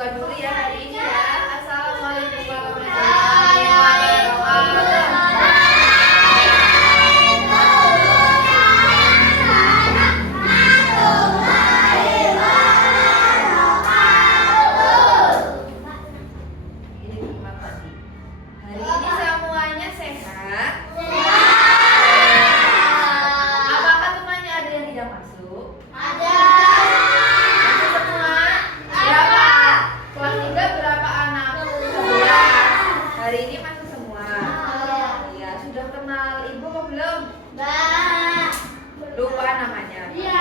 buka dulu ya hari ini ya. Assalamualaikum warahmatullahi wabarakatuh. Lupa namanya? Iya.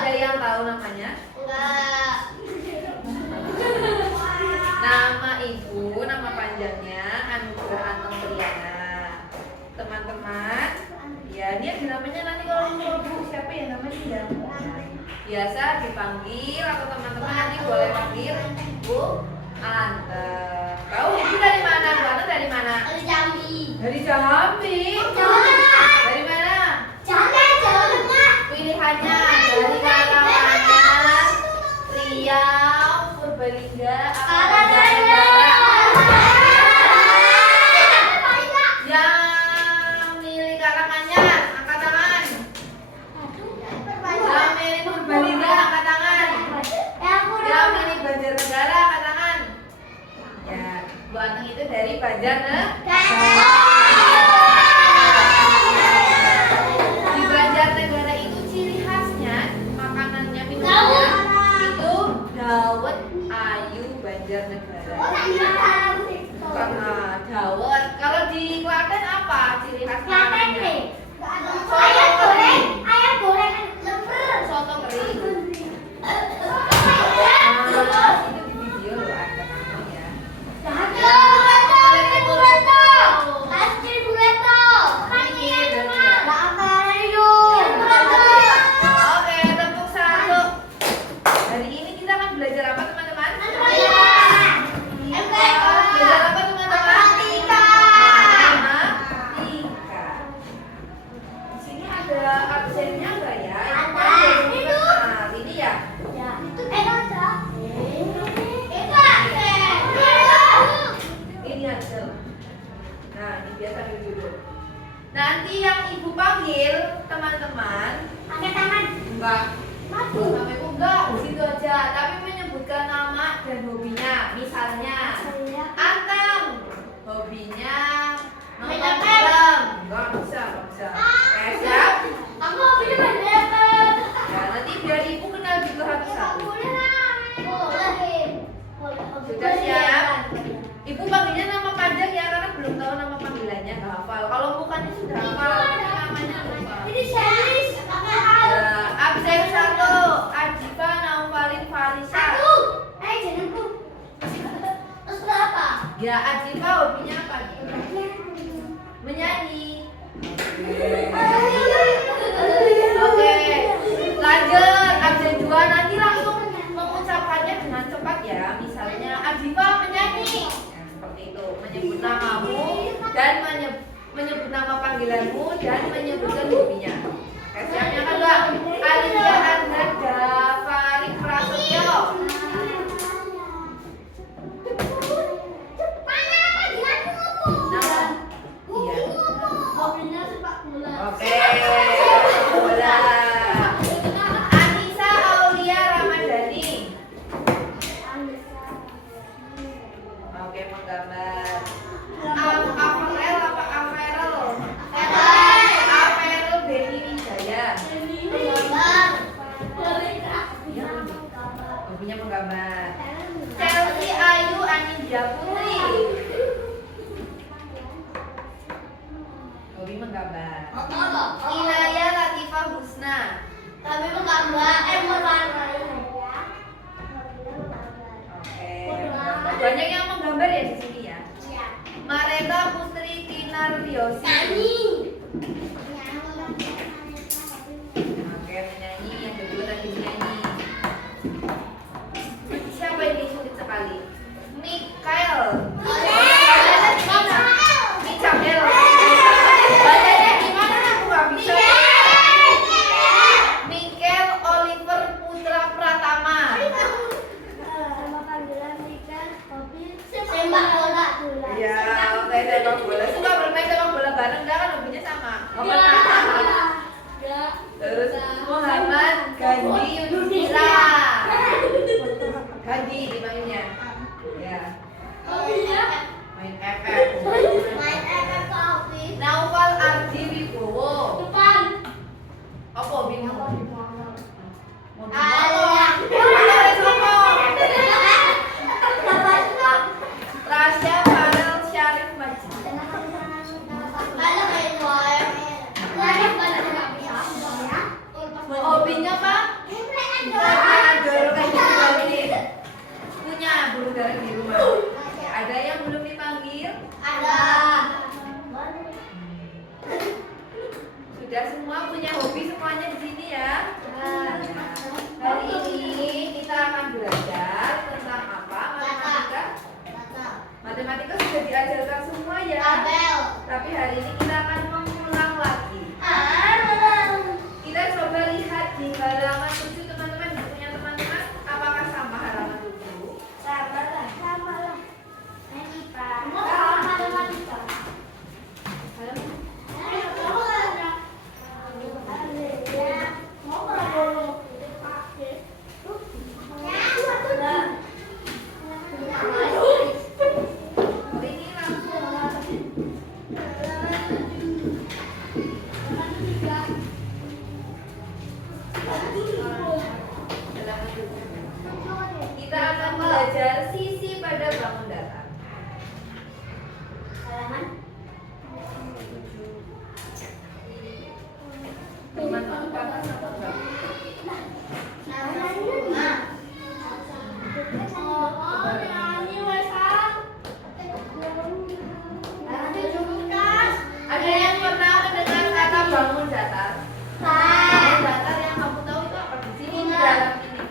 Ada yang tahu namanya? Enggak. Nama ibu, nama panjangnya Anugrah Anteng Triana. Teman-teman, ya ini ada namanya nanti kalau bu siapa ya namanya ya? Biasa dipanggil atau teman-teman nanti boleh panggil Bu Anteng. Kau ibu dari mana? Bu Anteng dari mana? Dari Jambi. Dari Jambi. Dari mana? Pilihannya dari Karawang, Riau, Purbalingga, yang milih Karanganyar, angkat tangan. Yang milih Purbalingga, angkat tangan. Yang milih Banjarnegara, angkat tangan. Ya, Bu Anteng itu dari Banjarnegara. Dawet Ayu Banjarnegara. Karena dawet. Kalau di Klaten apa ciri khas makanannya? Ayam goreng lemper. Soto kering. Itu di video loh ada kamu ya. Belajar apa teman-teman? Belajar apa teman-teman? Matematika. Di sini ada absennya enggak ya? Ada. Ini ya? Ya. Itu ada. Ini ada. Nah, ini biasa duduk. Nanti yang ibu panggil teman-teman. Angkat tangan. Enggak. Nama ibu enggak, di situ aja. Tapi menyebutkan nama dan hobinya. Misalnya, Anteng, hobinya nonton film. Enggak bisa. Siap? Aku hobinya main film. Ya, nanti biar ibu kenal juga satu-satu. Sudah siap? Ibu panggilnya nama panjang ya, karena belum tahu nama panggilannya, nggak hafal. Kalau bukannya sudah hafal, namanya lupa. Ini Shelis. Absen 1, Ajiba Naufalin Farisa. Janganku. Terus berapa? Ya, Ajiba hobinya apa? Menyanyi. Oke. Lanjut, absen 2 nanti langsung mengucapkannya dengan cepat ya. Misalnya Ajiba menyanyi. Seperti itu, menyebut namamu dan menyebut nama panggilanmu dan menyebutkan hobinya. Siap yang kedua, Alifia Andra Farid Prasetyo. Mana panggilanmu? Nama? Iya. Hobinya sepak bola. Oke. Bola. Anissa Aulia Ramadhani. Oke, menggambar. Averel apa Averel? Averel Beni Wijaya. Hobinya menggambar. Chelsea Ayu Anindya Putri. Hobi menggambar. Inaya Latifah Husna. Kami menggambar. Oke. Banyak yang menggambar ya di sini ya. Mareta Putri Kinaryosi. Oke, menyanyi. Yang kedua tadi menyanyi. Siapa ini sulit sekali? Mikael. Mikael. Bacanya gimana? Aku nggak bisa. Mikael Oliver Putra Pratama. sepak bola. Suka bermain sepak bola bareng enggak kan hobinya sama? Ya. Terus Muhammad Gandhi Yudhistira. Gandhi dipanggilnya. Ya. Main FF. Naufal Ardi Wibowo. Apa bingung? Rasya Farel Syarif Majid. Hobinya apa? Punya burung darah di rumah. Ada yang belum dipanggil? Ada. Sudah semua punya hobi semuanya di sini ya. Hari ini kita akan belajar tentang apa? Matematika. Matematika sudah diajarkan semua ya. Tapi hari ini kita akan mengulang lagi. Kita coba lihat di halaman 7 teman-teman. Punya teman-teman apakah sama halaman 7? Sama lah. Kita akan belajar sisi pada bangun datar. Teman-teman panas atau enggak? Ada yang pernah mendengar kata bangun datar? Bangun datar yang kamu tahu itu apa? Di sini di dalam ini.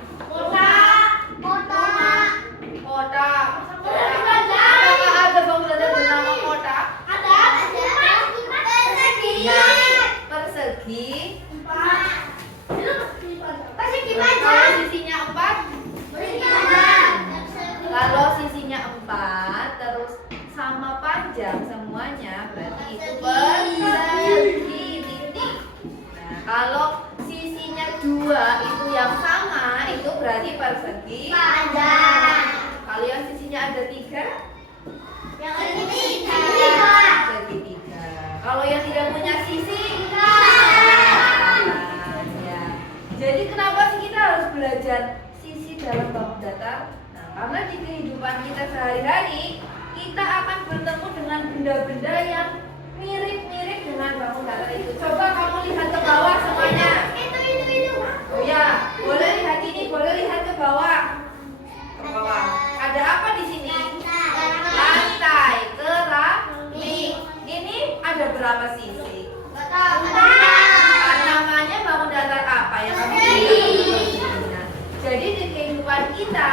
Kota. Apakah ada bangun datar bernama kota? Persegi. Kalau sisinya 4? Kalau sisinya 4 terus sama panjang semuanya berarti itu persegi titik. Nah, kalau sisinya 2 itu yang sama itu berarti persegi panjang. Kalau yang sisinya ada 3? Yang jadi 3. Kalau yang tidak punya sisi ya. Jadi kenapa sih kita harus belajar sisi dalam bangun datar? Nah, karena di kehidupan kita sehari-hari kita akan bertemu dengan benda-benda yang mirip-mirip dengan bangun datar itu. Coba kamu lihat ke bawah semuanya. Oh ya, boleh lihat ini, boleh lihat ke bawah. Ke bawah. Ada apa di sini? Lantai keramik. Ini ada berapa sisi? Namanya bangun datar apa yang kamu lihat? Jadi di kehidupan kita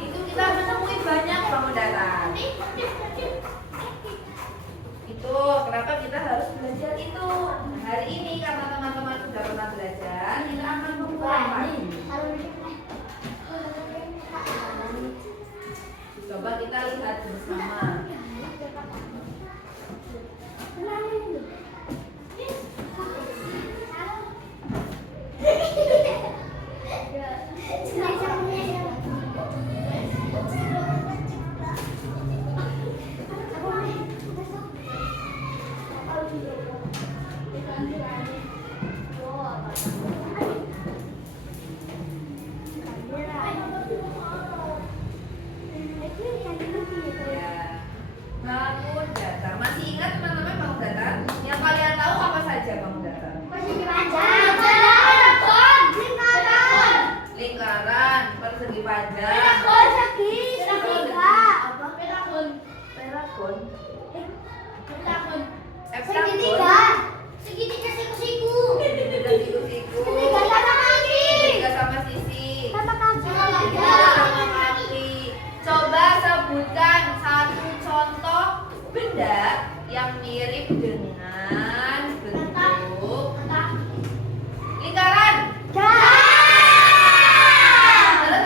itu kita menemui banyak bangun datar. Itu kenapa kita harus belajar itu. Hari ini karena teman-teman sudah pernah belajar, kita akan mengulang lagi. Coba kita lihat bersama. Bangun datar. Masih ingat teman-teman bangun datar? Yang kalian tahu apa saja bangun datar? Lingkaran, persegi panjang. Segitiga siku-siku. Segitiga sama sisi. Sama kaki. Coba sebutkan satu contoh benda yang mirip dengan bentuk lingkaran. Terus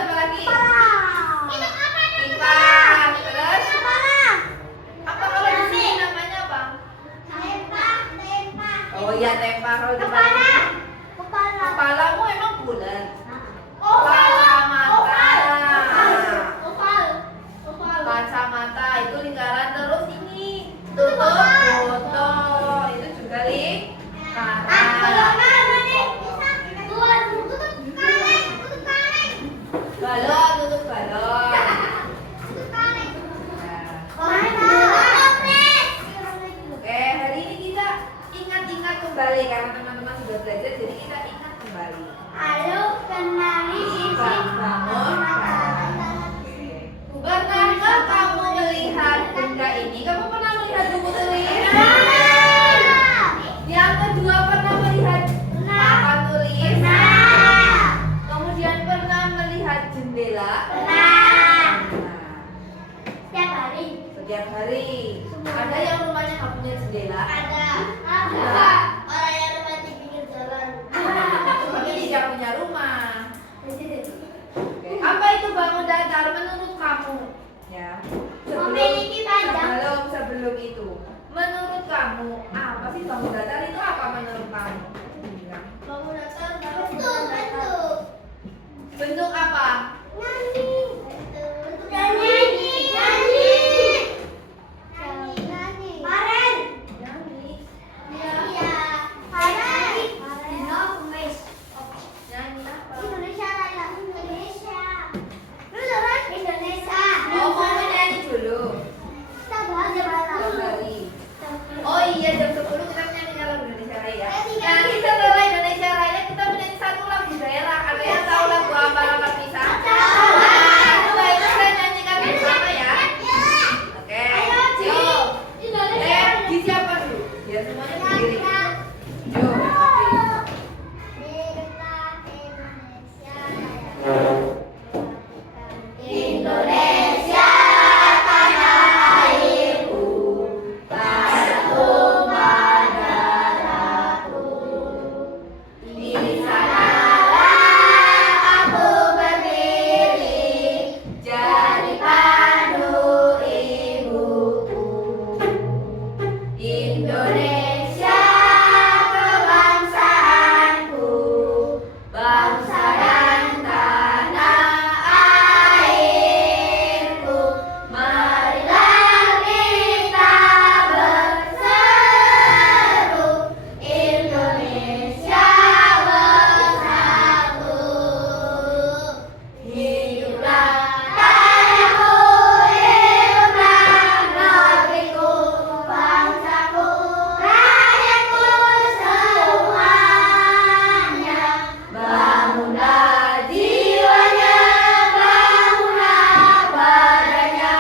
apa lagi? Lipat. Terus apa kalau di sini namanya? tiap hari. Ada yang rumahnya nggak punya jendela? Ada. Orang yang rumah di pinggir jalan. Tapi tidak punya rumah. Apa itu bangun datar menurut kamu? Ya. Memiliki panjang. Sebelum itu, menurut kamu apa sih bangun datar itu apa menurut kamu? Bangun datar bentuk. Bentuk apa? Nyanyi. Karen. Iya. Karen. Kemis. Nyanyi apa? Indonesia Raya. Indonesia. Lu kan Indonesia. Oh, kamu nyanyi dulu. Kita bahas jam Hari. Oh iya, jam 10 kita menyanyi lagu Indonesia Raya. Nanti setelah Indonesia Raya kita menyanyi satu lagu daerah. Ada yang tahu lagu apa Lamar Pisah? Coba itu saya nyanyikan bersama ya. Oke. Yuk. Di siapa dulu? Ya semuanya berdiri. Yuk. Indonesia tanah airku, tanahku madaraku. Di sanalah aku berdiri, jadi pandu ibuku. Indonesia kebangsaanku, bangsa dan tanah airku. Marilah kita berseru, Indonesia bersatu. Hiduplah tanahku, hiduplah negeriku, bangsaku, rakyatku semuanya. Bangunlah jiwanya, bangunlah badannya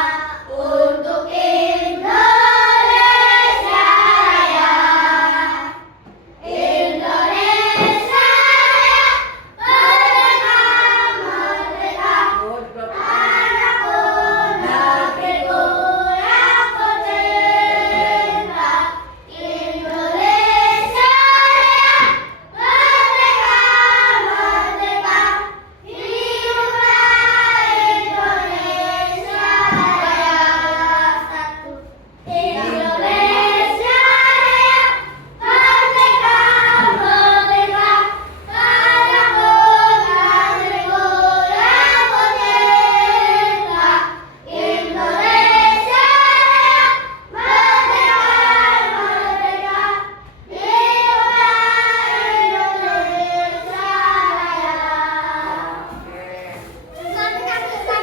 untuk Indonesia Raya. Indonesia Raya, merdeka, merdeka. Tanahku, negeriku yang ku cinta. Indonesia Raya, merdeka, merdeka. Hiduplah Indonesia Raya. Satu. Indonesia Raya, merdeka, merdeka. Tanahku, negeriku yang ku cinta. Indonesia Raya, merdeka, merdeka. Hiduplah Indonesia Raya.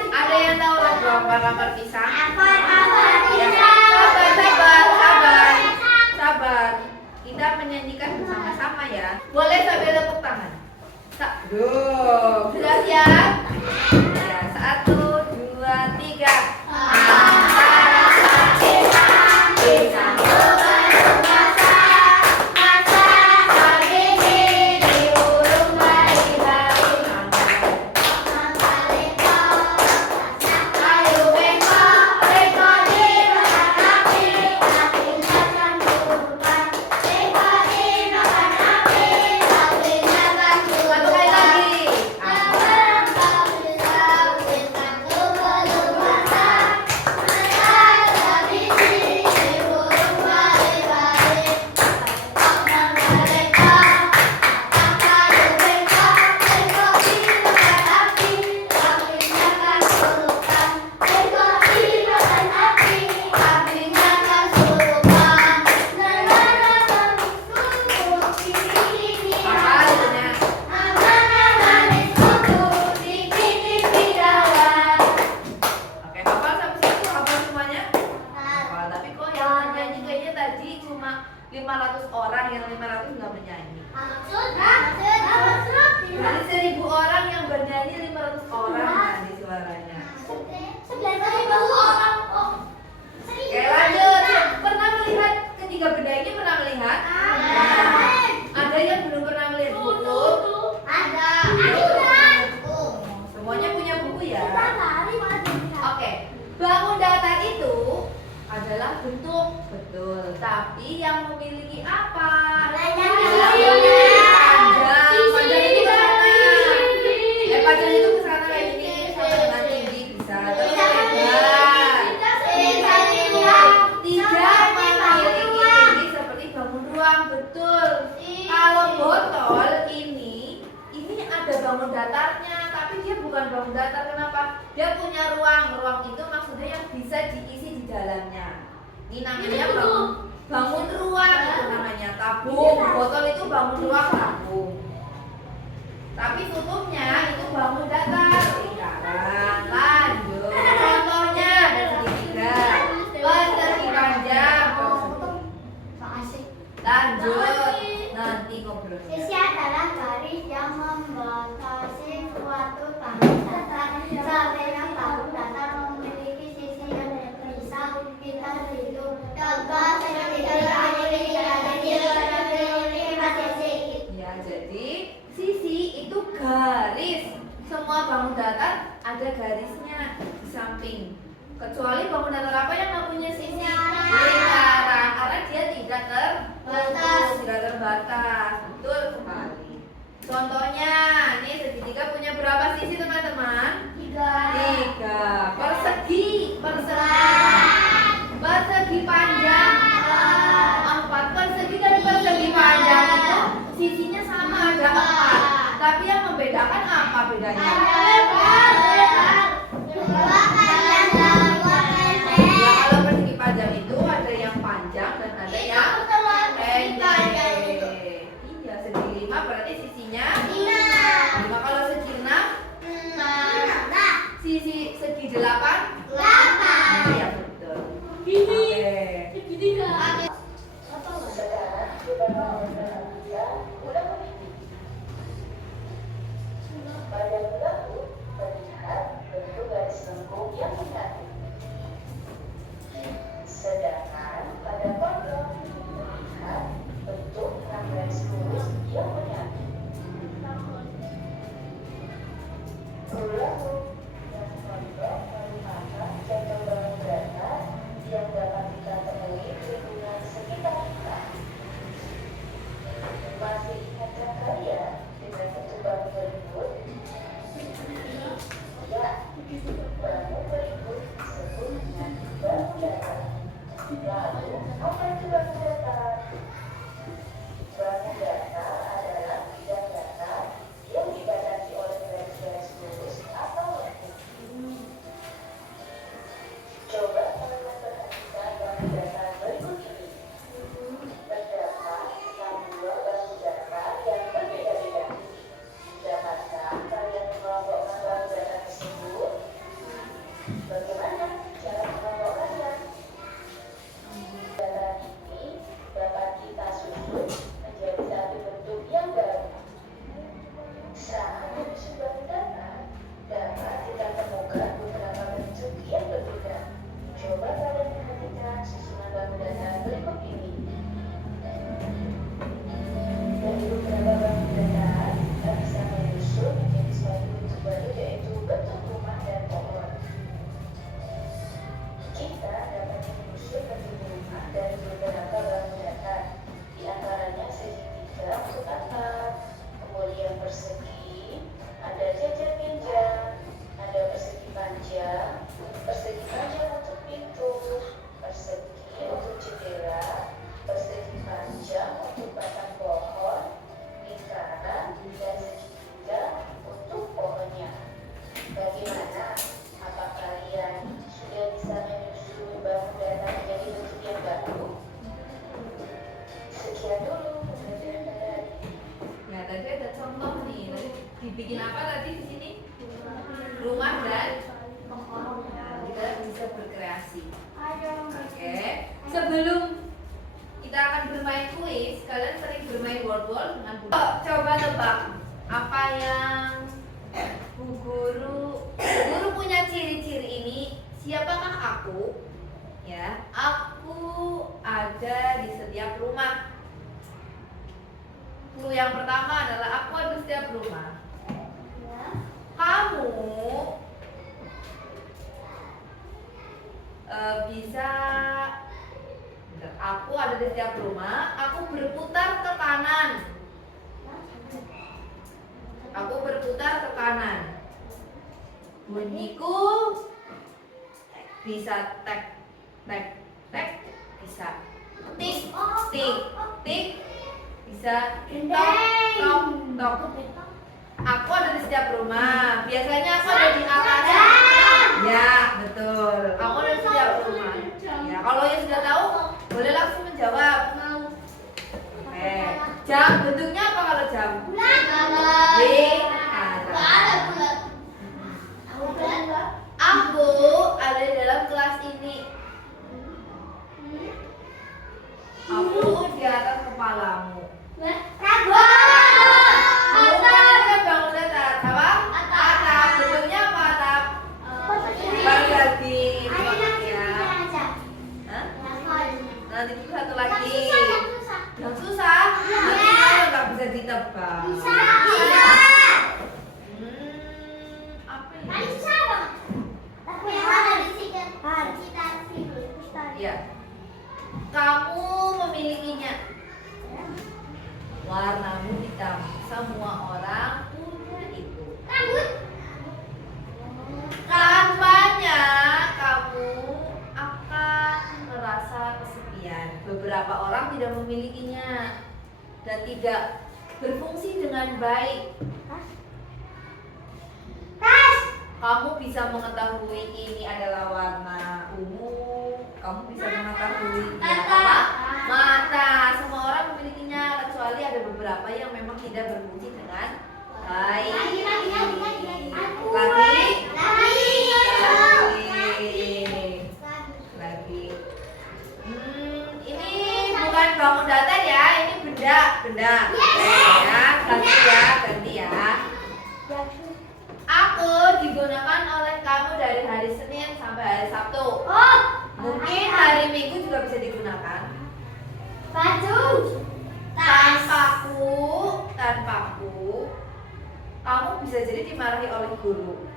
Ada yang tahu lagu apa Lamar Pisah? Apa Ya. Sabar. Kita menyanyikan bersama-sama ya. Boleh sambil tepuk tangan. Sudah siap? Ya, 1, 2, 3. Satu kali lagi. adalah bentuk. Betul. Tapi yang memiliki apa? Panjang. Panjang itu ke sana. Panjang itu ke sana kayak gini. Sama dengan tinggi bisa. Terus lebar. Tidak memiliki tinggi seperti bangun ruang. Betul. Kalau botol ini ada bangun datarnya, tapi dia bukan bangun datar. Kenapa? Dia punya ruang. Ruang itu maksudnya yang bisa diisi di dalamnya. Ini namanya bangun ruang, itu namanya tabung. Botol itu bangun ruang tabung. Tapi tutupnya itu bangun datar. Sekarang lanjut. Contohnya ada segitiga, persegi panjang. Lanjut. Nanti ngobrol. Sisi adalah garis yang membatasi suatu bangun datar. Sebenarnya bangun datar memiliki sisi yang bisa kita hitung. Contoh segitiga Ya, jadi sisi itu garis. Semua bangun datar ada garisnya di samping. Kecuali bangun datar apa yang nggak punya sisi? Lingkaran, karena dia tidak terbatas. Betul sekali. Contohnya, nih segitiga punya berapa sisi teman-teman? 3. Persegi panjang 4. Persegi dan persegi panjang itu sisinya sama, ada 4. Tapi yang membedakan apa bedanya? Ya, kalau persegi panjang itu ada yang panjang dan ada yang pendek. Iya, segi 5 berarti sisinya 5. Kalau segi 6, segi 8. Iya, betul. Sedangkan pada kodok melihat bentuk 6 garis lurus yang menyatu. Lalu yang kodok merupakan contoh bangun datar yang dapat kita temui di lingkungan sekitar kita. Masih ingatkah kalian dengan bentuk bangun berikut? Ya, bangun berikut disebut dengan bangun datar. Lalu, apa itu bangun datar? Bangun datar adalah bidang datar yang dibatasi oleh garis-garis lurus atau lengkung. Coba kalian perhatikan bangun datar berikut ini. Terdapat 6 buah bangun datar yang berbeda-beda. Dapatkah kalian mengelompokkan bangun datar tersebut? Bagaimana cara mengelompokkannya? Dataran ini dapat kita susun menjadi satu bentuk yang baru. Saat menyusun bangun datar, dapat kita temukan beberapa bentuk yang berbeda. Coba kalian perhatikan susunan bangun datar berikut ini. Dari beberapa bangun datar, kita bisa menyusun menjadi suatu bentuk baru, yaitu bentuk rumah dan pohon. Kita dapat menyusun bentuk rumah dari beberapa bangun datar, di antaranya segitiga untuk atap, kemudian persegi, ada jajar pinjam, ada persegi panjang untuk pintu, persegi untuk jendela, persegi panjang untuk batang pohon, lingkaran, dan segitiga untuk pohonnya. Bagaimana? Apa kalian sudah bisa menyusun bangun datar menjadi bentuk yang baru? Sekian dulu pembelajaran pada hari ini. Ya, tadi ada contoh nih. Tadi dibikin apa tadi di sini? Rumah dan nah, kita bisa berkreasi. Oke. Sebelum kita akan bermain kuis, kalian sering bermain word dengan buku. Coba tebak apa yang Bu Guru punya ciri-ciri ini. Siapakah aku? Ya, aku ada di setiap rumah. Clue yang pertama adalah aku ada di setiap rumah. Kamu bisa Aku ada di setiap rumah. Aku berputar ke kanan. Aku berputar ke kanan. Bunyiku bisa tek, tek, tek, bisa tik, tik, tik, bisa tok, tok, tok. Aku ada di setiap rumah. Biasanya aku ada di atas. Ya, betul. Aku ada di setiap rumah. Ya, kalau yang sudah tahu, boleh langsung menjawab. Oke. Jam bentuknya apa kalau jam? Aku ada di dalam kelas ini. Aku di atas kepalamu. Bangun datar, apa? Atap. Bentuknya apa atap? Baru lagi. Ya. Hah? Nanti itu satu lagi. Yang susah? Nanti nggak bisa ditebak. Apa ya? Ya. Kamu memilikinya. Warnamu hitam. Semua orang punya itu. Tanpanya kamu akan merasa kesepian. Beberapa orang tidak memilikinya dan tidak berfungsi dengan baik. Kamu bisa mengetahui ini adalah warna ungu. Kamu bisa mengetahui ini apa? Mata. Semua orang memilikinya kecuali ada beberapa yang memang tidak berfungsi dengan baik. Lagi. Ini bukan bangun datar ya, ini benda. Oke ya, ganti ya. Aku digunakan oleh kamu dari hari Senin sampai hari Sabtu. Mungkin hari Minggu juga bisa digunakan. Tanpaku, kamu bisa jadi dimarahi oleh guru.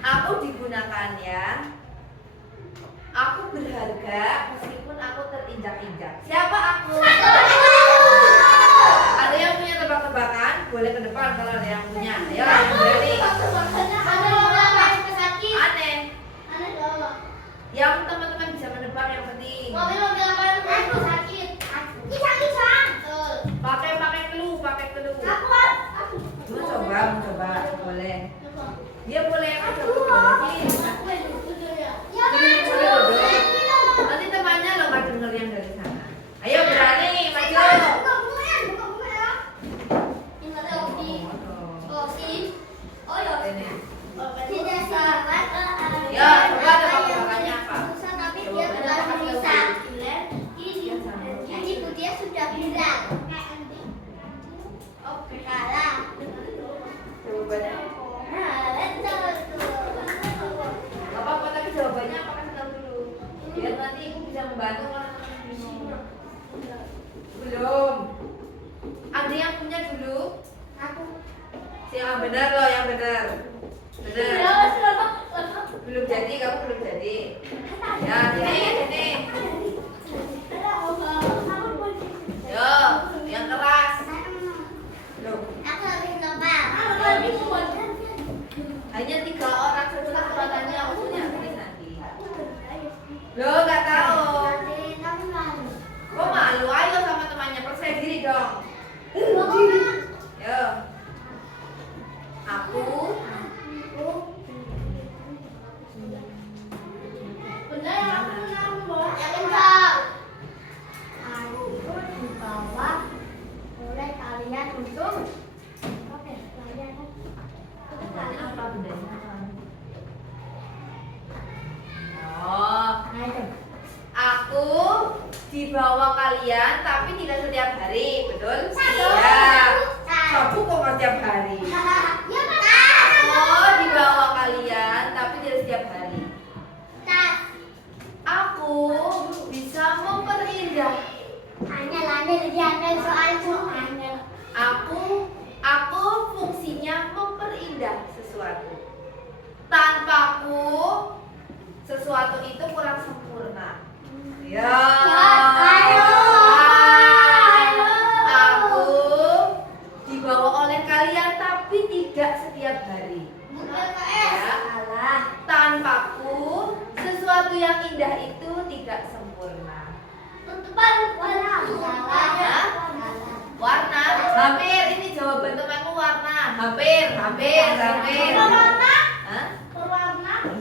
Aku digunakan ya. Aku berharga meskipun aku terinjak-injak. Siapa aku? Ada yang punya tebak-tebakan? Boleh ke depan kalau ada yang punya. Ayo, yang berani. Aneh. Yang teman-teman bisa menebak yang penting. Pakai clue. Mau coba, boleh. Dia boleh nanti temannya lo nggak denger yang dari sana. Ayo berani, maju. Ya, coba tebak-tebakannya apa? Sudah bilang. Oke. Kalah. Jawabannya nggak apa-apa, tapi jawabannya apa kasih tahu dulu. Biar nanti ibu bisa membantu kalau teman-teman bingung. Belum. Ada yang punya dulu? Aku. Yang benar loh, yang benar. Benar. Belum jadi, kamu belum jadi. Ya, sini. Yo, yang keras. Loh. Aku habis nopal. Hanya 3 orang satu kesempatannya waktunya habis nanti. Loh, nggak tahu. Kok malu? Ayo sama temannya, percaya diri dong. Yo. Aku. Dibawa oleh kalian untuk Apa bendanya? Oh, aku dibawa kalian tapi tidak setiap hari, betul? Ya. Kamu kok nggak setiap hari? Oh, dibawa kalian tapi tidak setiap hari. Aku bisa memperindah. Aku fungsinya memperindah sesuatu. Tanpaku, sesuatu itu kurang sempurna. Ya. Ayo. Aku dibawa oleh kalian tapi tidak setiap hari. Ya. Tanpaku sesuatu yang indah itu tidak sempurna. Warna, hampir. Ini jawaban temanmu warna. Hampir. Hah?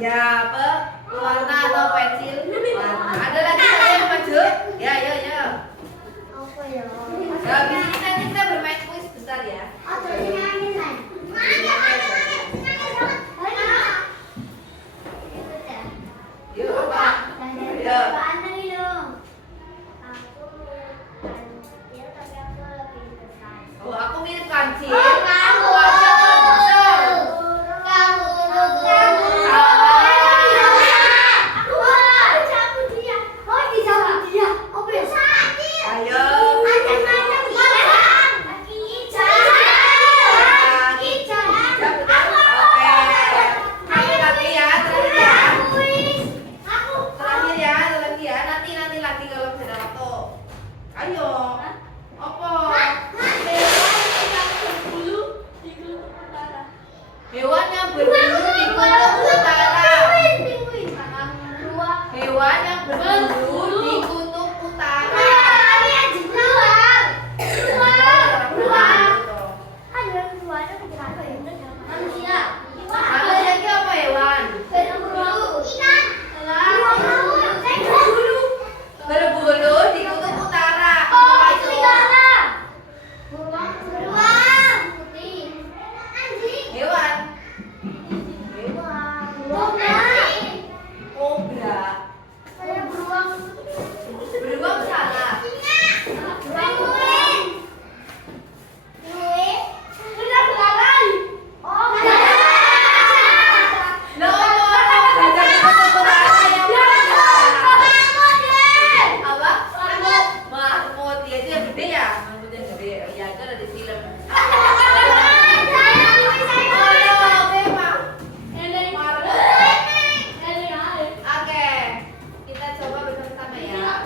Ya, apa? Warna atau pensil? Warna. Ada lagi yang maju? Ya. Ya, habis ini nanti kita bermain kuis besar ya. Yuk, apa? Oh, aku mirip kancil. Aku aja kancil. Ayo. Terakhir ya. Nanti lagi kalau bisa ada waktu. Ayo. Apa? Hewan yang berbulu di kutub utara. Hewan yang berbulu di kutub utara. Manusia itu apa hewan? Berbulu di kutub utara. Apa itu? Hewan. Kobra. Beruang salah. Loh, orang gajah di kutub utara yang apa? Mahmud. Ya itu yang gede ya. Mahmud yang gede. Ya itu ada di film. Oke, kita coba bersama-sama ya.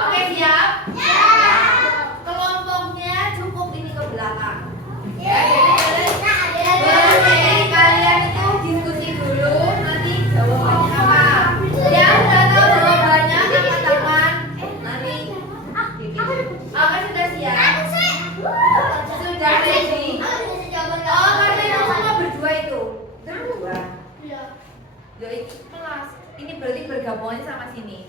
Oke, siap? Kelompoknya cukup ini ke belakang. Ya, jadi kalian itu diskusi dulu, nanti jawabannya apa. Yang udah tahu jawabannya angkat tangan. Nanti oke, sudah siap? Sudah ready? Oh, kalian semua berdua itu. Berdua. Ya itu kelas. Ini berarti bergabungannya sama sini.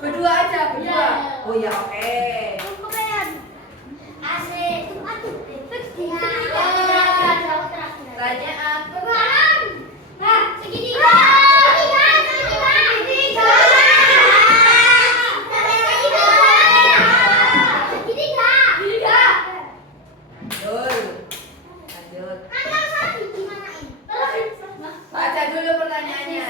Berdua aja, berdua. Oh ya, oke. Pertanyaan lanjut. Baca dulu pertanyaannya.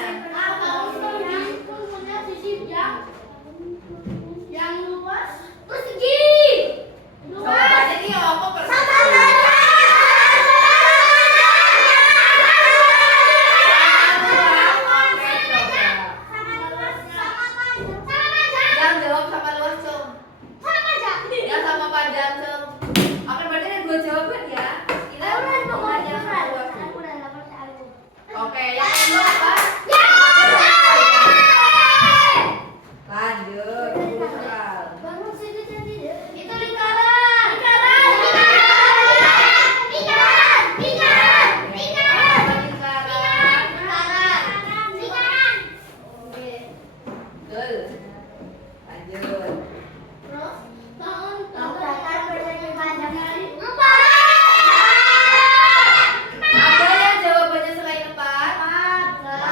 Jawabannya ini apa pertanyaan? Yang jawab sama luas dong. Yang sama panjang dong. Oke, berarti ada dua jawaban ya. Kita bukan yang sama luas. Oke, yang kedua apa? Lanjut. Itu lingkaran. Betul. Lanjut. Ada yang jawabannya selain 4?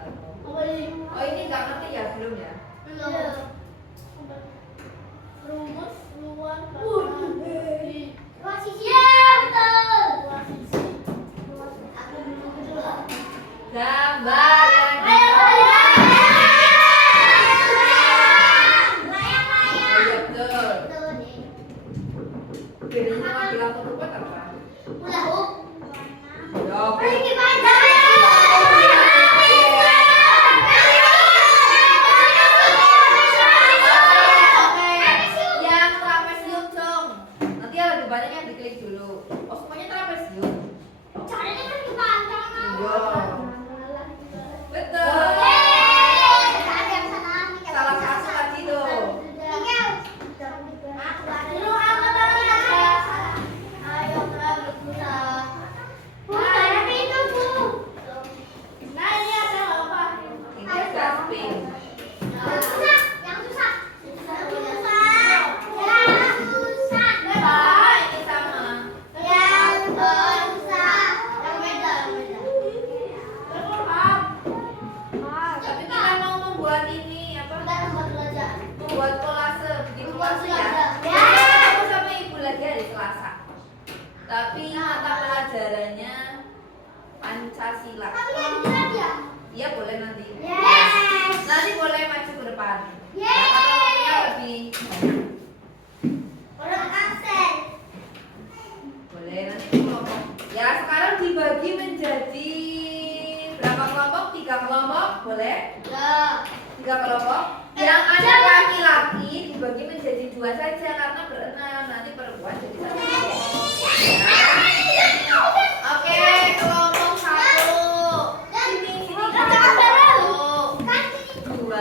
satu. Apa ini? Oh ini nggak ngerti ya belum ya? Belum. Rumus luar kata di ruang sisi. Ya betul. Ruang sisi. Aku dulu. Gambar yang Ayo, ayo. Oh iya betul. Betul nih. Bedanya sama bilang ketupat apa? Hula hoop. Ya, oke. Ini gimana? Yang trapesium dong. Nanti yang lebih banyak yang diklik dulu. Oh semuanya trapesium. Caranya kan kepanjang. Iya. Betul. Ada yang sana. Salah satu lagi tuh. Ayo kami Buta. Buta tapi itu Bu. Nah ini ada apa? Ini gasping. Yang susah, yang susah. Yang susah. Ah, ini sama. Yang susah. Yang beda, yang beda. Tapi kita mau membuat ini apa? Kita nomor dulu aja. Membuat kolase, bikin kolase ya. Ya. Aku sama ibu lagi hari Selasa. Tapi mata pelajarannya Pancasila. Tapi yang beneran ya? Iya boleh nanti. Yes. Nanti boleh maju ke depan. Yeay. Nah, kalau waktunya lebih banyak. Orang absen. Boleh nanti kelompok. Ya sekarang dibagi menjadi berapa kelompok? 3 kelompok, boleh? Ya. 3 kelompok. Yang ada laki-laki dibagi menjadi 2 saja karena berenam. Nanti perempuan jadi 1. Oke, kelompok 1. Sini, sini. Kelompok 2,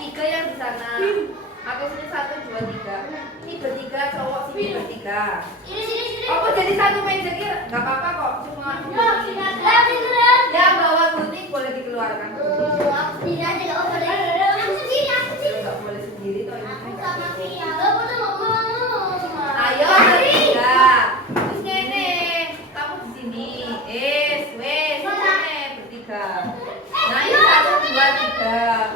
3 yang di sana. Aku sini 1, 2, 3. Ini bertiga cowok, sini bertiga. Sini. Aku jadi 1 meja kira, nggak apa-apa kok. Cuma yang bawa gunting boleh dikeluarkan. Nggak boleh sendiri toh ini. Ayo bertiga. Terus nenek, kamu di sini. Wes, sini bertiga. Nah ini 1, 2, 3.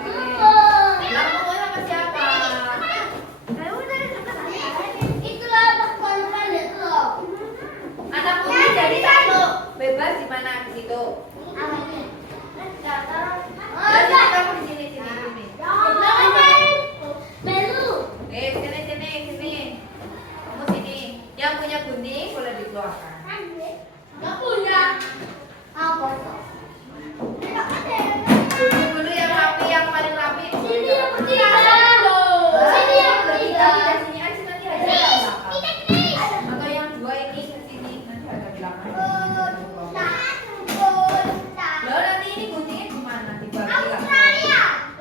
Lah mau sama siapa? Anak putri jadi 1. Bebas di mana di situ. Terus kamu di sini, sini. Sini. Kamu sini. Yang punya gunting boleh dikeluarkan. Gunting dulu yang rapi, yang paling rapi. Bertiga kita sini aja nanti ada belakang. Atau yang 2 ini ke sini nanti ada belakang. Lalu nanti ini guntingnya gimana? Dibagi lah.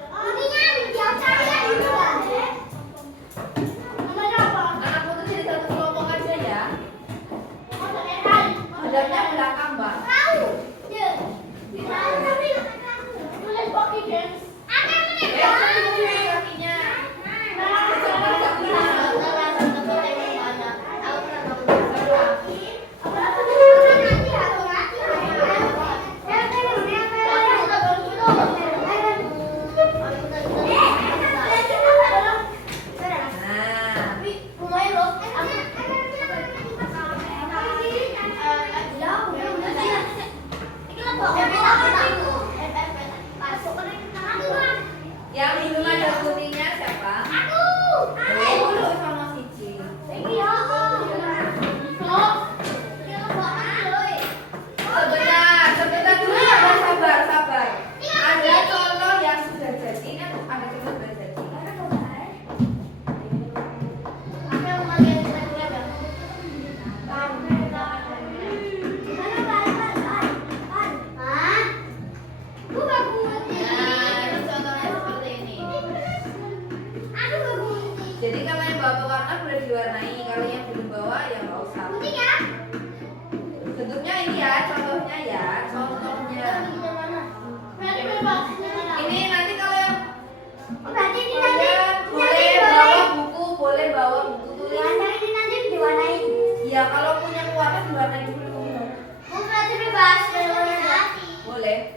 Anak putri jadi 1 kelompok aja ya. Hadapnya belakang mbak. Kakinya. Nah, yang belum ada guntingnya siapa? Dulu sama Cici. Sebentar dulu ya, sabar. Ada contoh yang sudah jadi kan? Ada contoh sudah jadi. Nah, ini contohnya seperti ini. Jadi kalau yang bawa pewarna boleh diwarnai, kalau yang belum bawa ya nggak usah. Bentuknya ini ya, contohnya ya, contohnya. Ini nanti kalau yang boleh bawa buku tulis. Ya kalau punya pewarna diwarnai dulu. Boleh.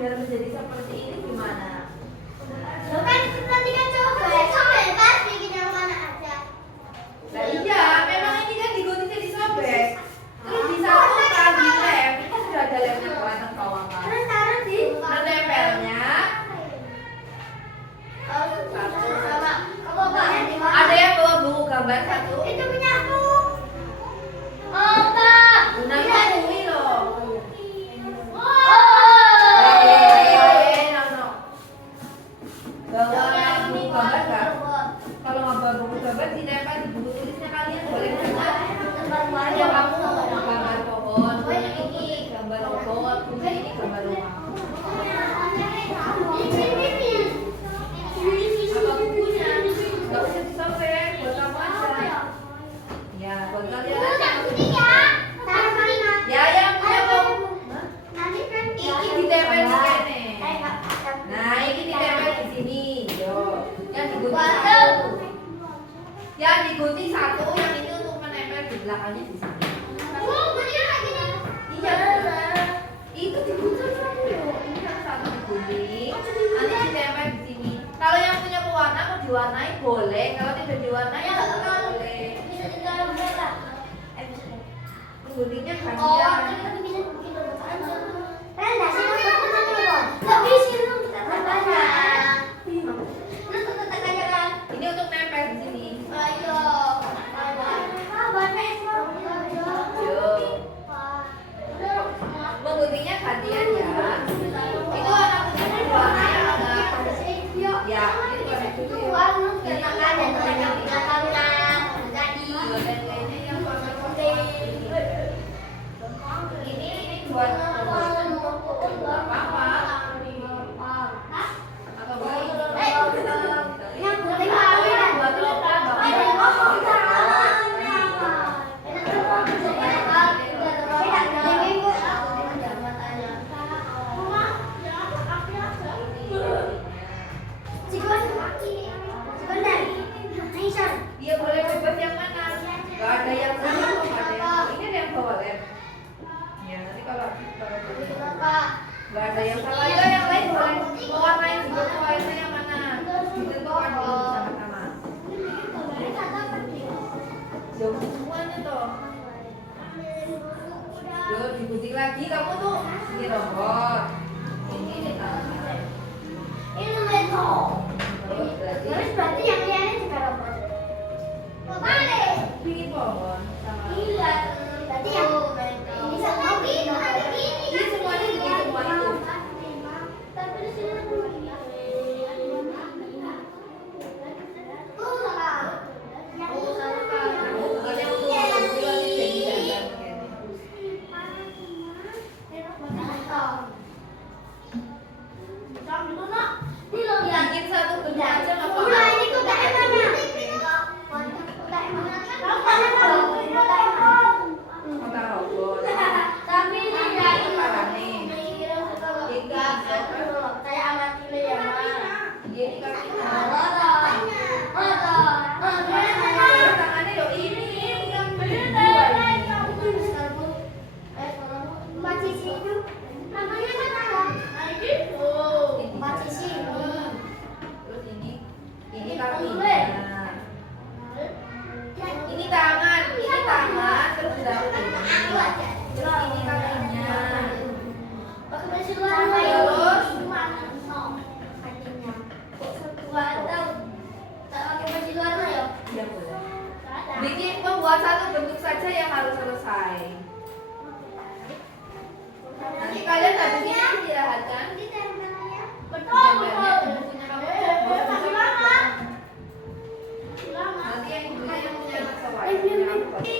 biar menjadi seperti ini gimana? Lo kan nanti kan coba bebas bikin yang mana aja. Nah iya, memang ini kan digunting jadi sobek. Terus disatukan di lem, itu sudah ada lemnya kelihatan bawah kan. Terus taruh di Menempelnya satu sama kamu apanya di mana? ada yang bawa buku gambar satu. Itu punya aku. Opa. Nah ini loh. Bawa buku gambar nggak? Kalau nggak bawa buku gambar ditempel di buku tulisnya kalian boleh saja. Ya kamu gambar pohon, punya ini gambar robot, punya ini gambar rumah. Apa bukunya? Nggak usah disobek, buat kamu aja. Ya, buat kalian aja. Ya yang punya buku. Ini ditempel di sini. Nah, ini ditempel di sini. Yo, yang digunting satu. Yang digunting satu, yang ini untuk menempel di belakangnya di sini. Iya. Itu digunting satu loh. Ini yang satu digunting. Nanti ditempel di sini. Kalau yang punya pewarna mau diwarnai boleh. Kalau tidak diwarnai ya nggak boleh. Guntingnya gantian. Ini untuk nempel di sini. Mengguntingnya gantian ya. Itu anak punya pewarna yang agak ya. Ini warna dulu ya. Ini lainnya yang warna putih. Ini buat apa? Atau bayi? Dia boleh bebas yang mana? Gak ada yang punya kok, gak ada yang bawa. Ini ada yang bawa lem. Ya nanti kalau gak ada yang salah ya yang lain boleh. Warna yang dibuat warna yang mana? Ditentukan dulu sama-sama. Jauh semuanya toh. Yo digunting lagi kamu tuh. Ini robot. Ini tangan. Terus berarti yang lainnya juga robot. Bikin pohon sama. Iya, berarti yang ini sama ini Semuanya bikin semua itu. Tapi di sini Bikin satu bentuk aja nggak apa-apa. udah ini tuh kayak mana? Kotak robot. Tapi ini Itu parane. kayak amat ini ya, Dia di kakinya. Ma. Tangannya lo ini bukan dua ini. Mbak Cici itu namanya kan apa? Mbak Cici ini. Terus ini kakinya. Ini tangan, terus udah ini. Terus ini kakinya. Ya boleh. Bikin membuat satu bentuk saja yang harus selesai. Nanti kalian habis ini istirahatkan. Gambarnya punya kamu baru bisa pakai. Nanti yang punya sawah. Punya kamu pakai.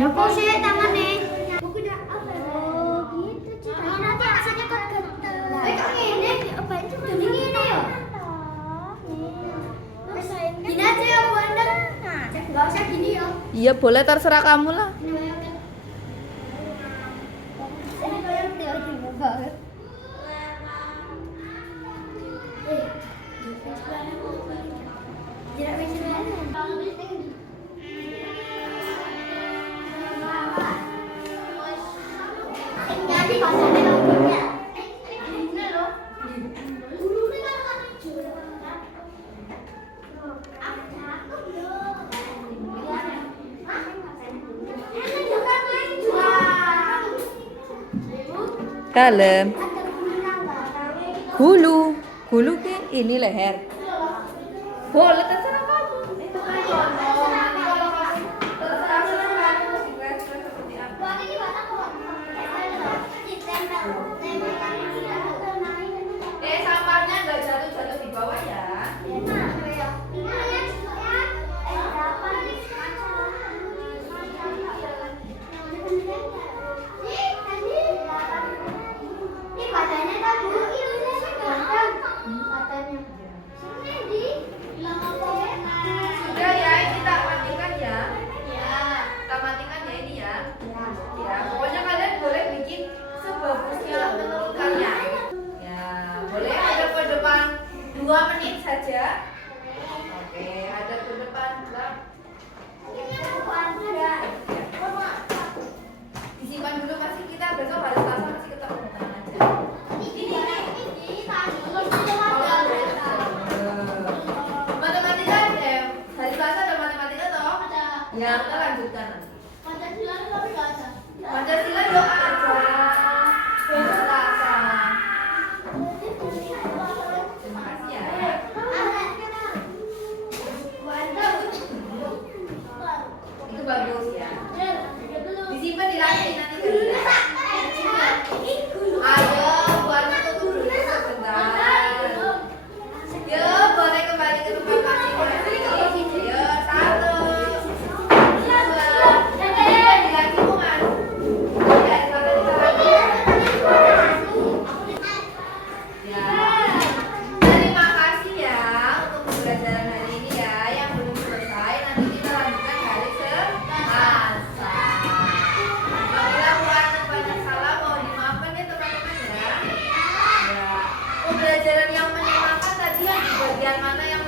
Ya kok sih tangan nih? Buku udah apa? Oh gitu ceritanya. Nanti rasanya kan kental. Kok ini? Apa itu? Jadi gini ya? Gini aja ya Bu Andeng. Nggak usah gini ya. Iya boleh, terserah kamu lah. Banget. Jadi bahasanya logonya. Ini loh. Dulu kan kan jual. Kalem. Gulu ke ini leher. Boleh, terserah kamu. Itu kan condong. Nanti kalau kamu terserah kamu seperti apa. Samarnya nggak jatuh di bawah ya. Sudah ya, ini tak matikan ya. Tak matikan ya ini ya. Ya, pokoknya kalian boleh bikin sebagusnya menurutkannya. Ya, boleh ada ke depan 2 menit saja. Oke, ada ke depan 2. Disimpan dulu, masih kita besok hari Selasa masih ketemu tenang aja. Matematika hari Selasa ada matematika toh? Ya, kita lanjutkan nanti. Pancasila doa aja. Besok Selasa. Terima kasih ya. Itu bagus ya. Disimpan di lantai nanti kerja. Ayo, buat itu dulu sebentar. Yo, boleh kembali ke tempat masing-masing. Yo, 1, 2, disimpan di lantai Mas. Ya, ya. Terima kasih ya untuk pembelajaran hari ini ya. Yang belum selesai nanti kita lanjutkan hari Selasa. Apabila kurang banyak salah mohon dimaafkan ya teman-teman ya. Ya. Pembelajaran yang menyenangkan tadi yang di bagian mana yang